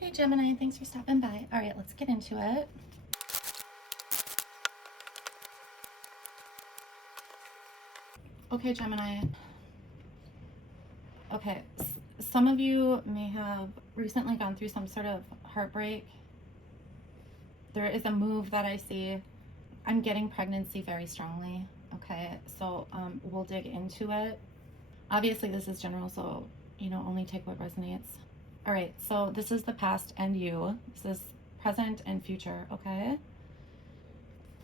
Hey Gemini, thanks for stopping by. All right, let's get into it. Okay, Gemini. Okay, some of you may have recently gone through some sort of heartbreak. There is a move that I see. I'm getting pregnancy very strongly. Okay, so we'll dig into it. Obviously, this is general, so only take what resonates. All right, so this is the past and you. This is present and future, okay?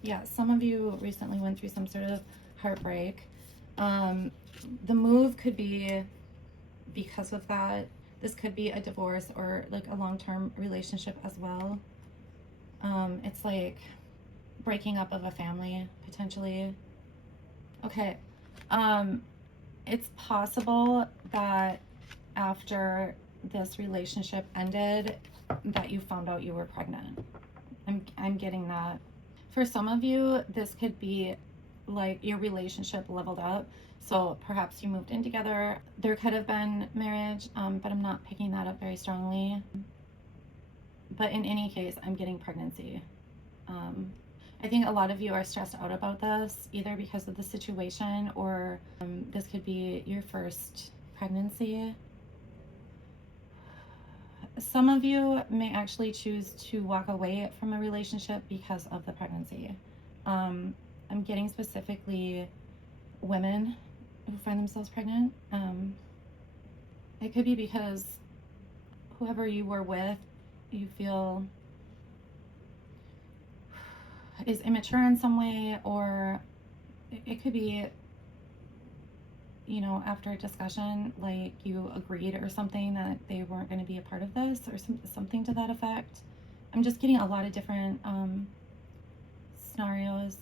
Yeah, some of you recently went through some sort of heartbreak. The move could be because of that. This could be a divorce or like a long-term relationship as well. It's like breaking up of a family, potentially. Okay. It's possible that after this relationship ended that you found out you were pregnant. I'm getting that. For some of you, this could be like your relationship leveled up. So perhaps you moved in together. There could have been marriage, but I'm not picking that up very strongly. But in any case, I'm getting pregnancy. I think a lot of you are stressed out about this, either because of the situation or this could be your first pregnancy. Some of you may actually choose to walk away from a relationship because of the pregnancy. I'm getting specifically women who find themselves pregnant. It could be because whoever you were with, you feel is immature in some way, or it could be, after a discussion, like you agreed or something that they weren't going to be a part of this or something to that effect. I'm just getting a lot of different scenarios.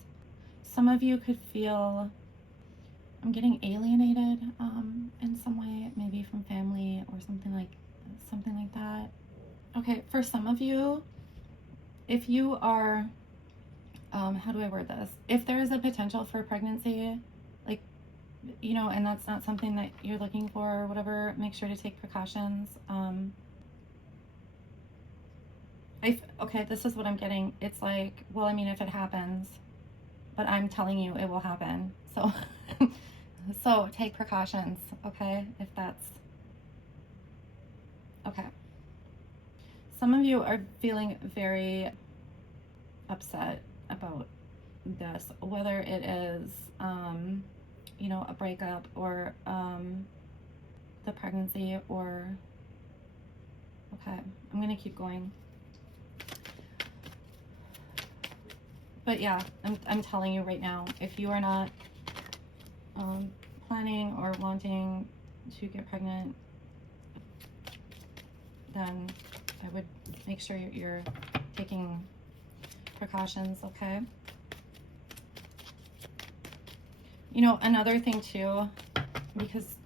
Some of you could feel, I'm getting alienated in some way, maybe from family or something like that. Okay, for some of you, if you are, how do I word this? If there is a potential for pregnancy, like, and that's not something that you're looking for or whatever, make sure to take precautions. Okay, this is what I'm getting. It's like, well, I mean, if it happens, but I'm telling you it will happen. So, so take precautions, okay? If that's, okay. Some of you are feeling very upset about this, whether it is, a breakup or the pregnancy or, okay, I'm gonna keep going. But yeah, I'm telling you right now, if you are not planning or wanting to get pregnant, then I would make sure you're taking precautions, okay? Another thing too, because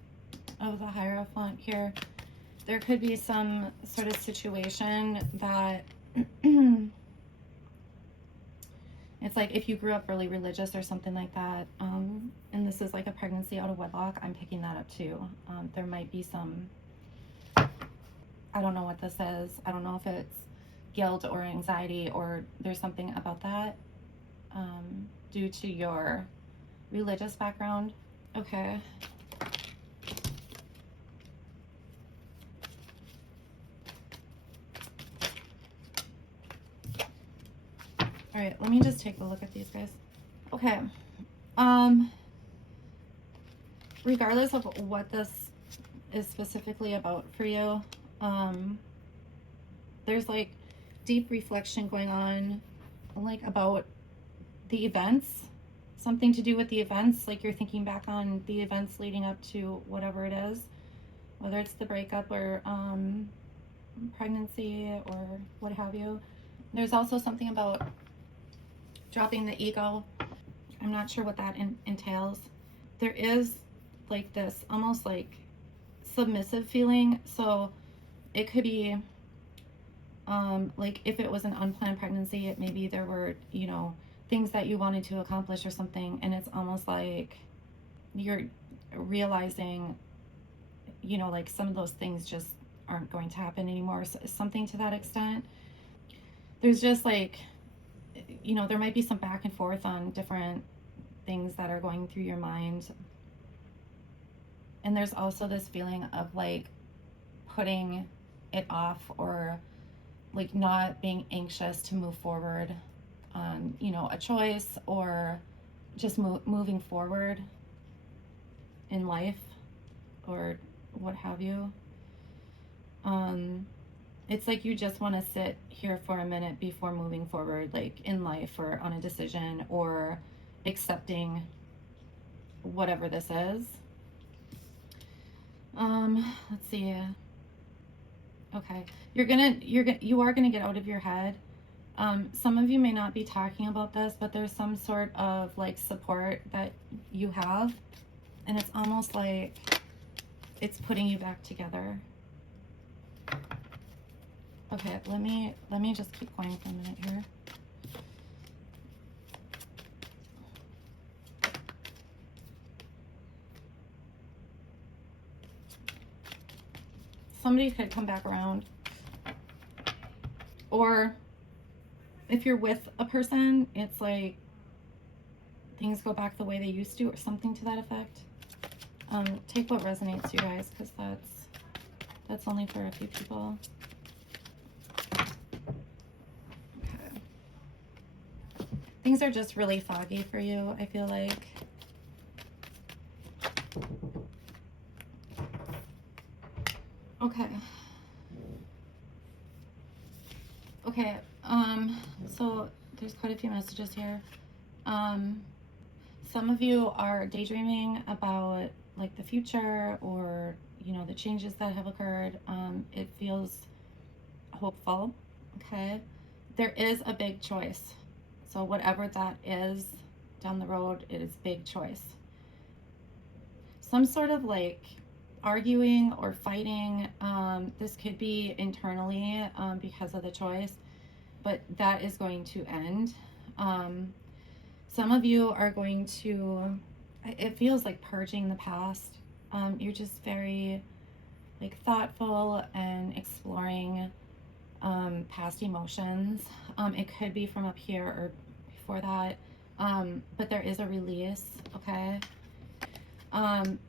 of the Hierophant here, there could be some sort of situation that it's like if you grew up really religious or something like that, and this is like a pregnancy out of wedlock, I'm picking that up too. There might be some, I don't know what this is. I don't know if it's guilt or anxiety or there's something about that due to your religious background. Okay. All right, let me just take a look at these guys. Okay. Regardless of what this is specifically about for you, there's like deep reflection going on, like about the events, something to do with the events, like you're thinking back on the events leading up to whatever it is, whether it's the breakup or pregnancy or what have you. There's also something about dropping the ego. I'm not sure what that entails. There is like this almost like submissive feeling. So it could be like if it was an unplanned pregnancy, maybe there were, things that you wanted to accomplish or something, and it's almost like you're realizing, like some of those things just aren't going to happen anymore, something to that extent. There's just like, you know, there might be some back and forth on different things that are going through your mind. And there's also this feeling of like putting it off, or like not being anxious to move forward on, you know, a choice, or just moving forward in life, or what have you. It's like you just want to sit here for a minute before moving forward, like in life, or on a decision, or accepting whatever this is. Let's see. Okay, you are gonna get out of your head. Some of you may not be talking about this, but there's some sort of like support that you have, and it's almost like it's putting you back together. Okay, let me just keep going for a minute here. Somebody could come back around, or if you're with a person, it's like things go back the way they used to, or something to that effect. Take what resonates, you guys, because that's only for a few people. Okay. Things are just really foggy for you, I feel like. Okay. Okay, so there's quite a few messages here. Some of you are daydreaming about like the future, or, you know, the changes that have occurred. It feels hopeful, okay? There is a big choice. So whatever that is down the road, it is big choice. Some sort of like arguing or fighting. This could be internally because of the choice, but that is going to end. Some of you are going to, it feels like purging the past. You're just very like thoughtful and exploring past emotions. It could be from up here or before that, but there is a release, okay? And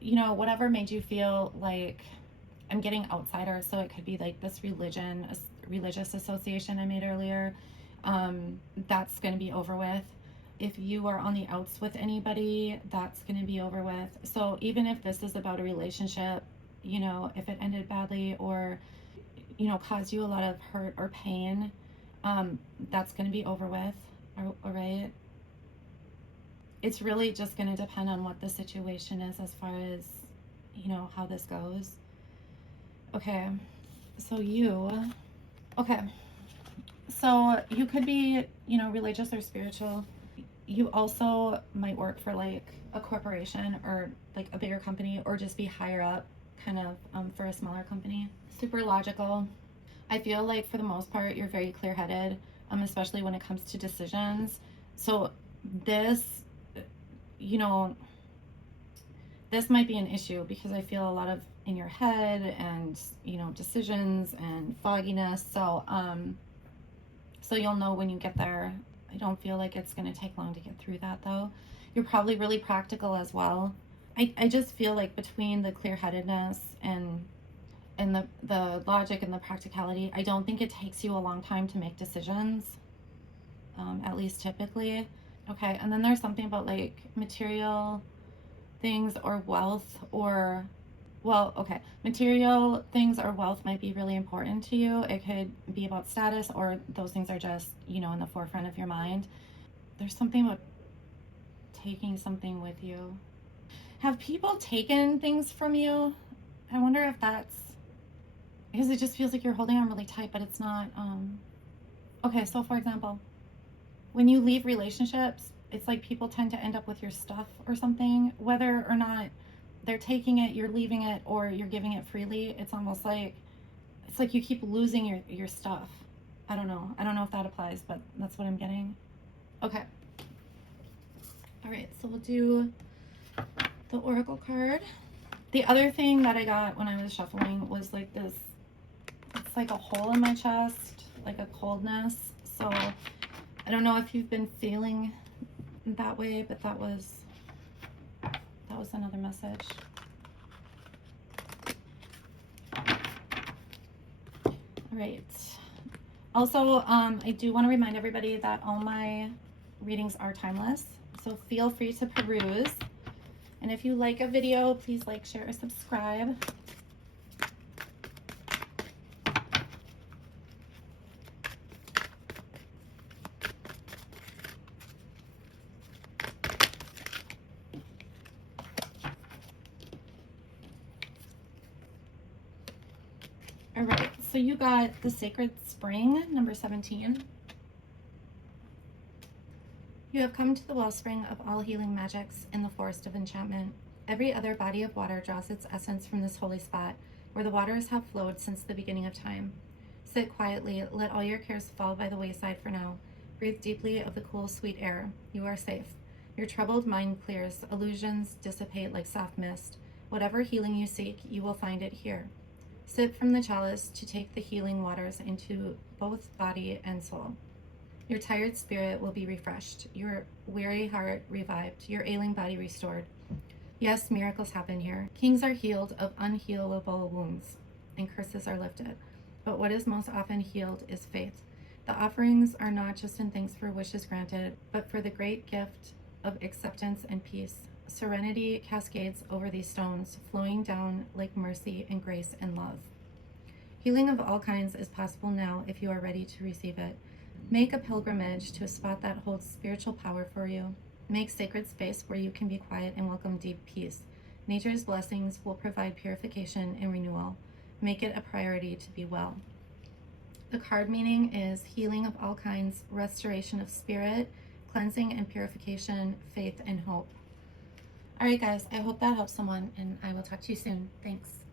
you know, whatever made you feel like, I'm getting outsider, so it could be like this religious association I made earlier. That's going to be over with. If you are on the outs with anybody, that's going to be over with. So even if this is about a relationship, you know, if it ended badly, or, you know, caused you a lot of hurt or pain, that's going to be over with. All right. It's really just going to depend on what the situation is as far as, you know, how this goes. Okay. So you could be, you know, religious or spiritual. You also might work for like a corporation, or like a bigger company, or just be higher up kind of for a smaller company. Super logical. I feel like for the most part, you're very clear-headed, especially when it comes to decisions. So this, you know, this might be an issue because I feel a lot of in your head, and, you know, decisions and fogginess. So you'll know when you get there. I don't feel like it's going to take long to get through that, though. You're probably really practical as well. I just feel like between the clear-headedness and the logic and the practicality, I don't think it takes you a long time to make decisions, at least typically. Okay, and then there's something about like material things or wealth, or, well, okay, material things or wealth might be really important to you. It could be about status, or those things are just, you know, in the forefront of your mind. There's something about taking something with you. Have people taken things from you? I wonder if that's because it just feels like you're holding on really tight, but it's not. Okay, so for example, when you leave relationships, it's like people tend to end up with your stuff or something, whether or not they're taking it, you're leaving it, or you're giving it freely. It's almost like, it's like you keep losing your stuff. I don't know if that applies, but that's what I'm getting. Okay. All right, so we'll do the oracle card, The other thing that I got when I was shuffling was like this, it's like a hole in my chest, like a coldness. So I don't know if you've been feeling that way, but that was another message. All right. Also, I do want to remind everybody that all my readings are timeless, so feel free to peruse. And if you like a video, please like, share, or subscribe. All right, so you got the Sacred Spring, number 17. You have come to the wellspring of all healing magics in the forest of enchantment. Every other body of water draws its essence from this holy spot, where the waters have flowed since the beginning of time. Sit quietly, let all your cares fall by the wayside for now. Breathe deeply of the cool, sweet air. You are safe. Your troubled mind clears, illusions dissipate like soft mist. Whatever healing you seek, you will find it here. Sip from the chalice to take the healing waters into both body and soul. Your tired spirit will be refreshed, your weary heart revived, your ailing body restored. Yes, miracles happen here. Kings are healed of unhealable wounds, and curses are lifted. But what is most often healed is faith. The offerings are not just in thanks for wishes granted, but for the great gift of acceptance and peace. Serenity cascades over these stones, flowing down like mercy and grace and love. Healing of all kinds is possible now if you are ready to receive it. Make a pilgrimage to a spot that holds spiritual power for you. Make sacred space where you can be quiet and welcome deep peace. Nature's blessings will provide purification and renewal. Make it a priority to be well. The card meaning is healing of all kinds, restoration of spirit, cleansing and purification, faith and hope. All right, guys, I hope that helps someone, and I will talk to you soon. Thanks.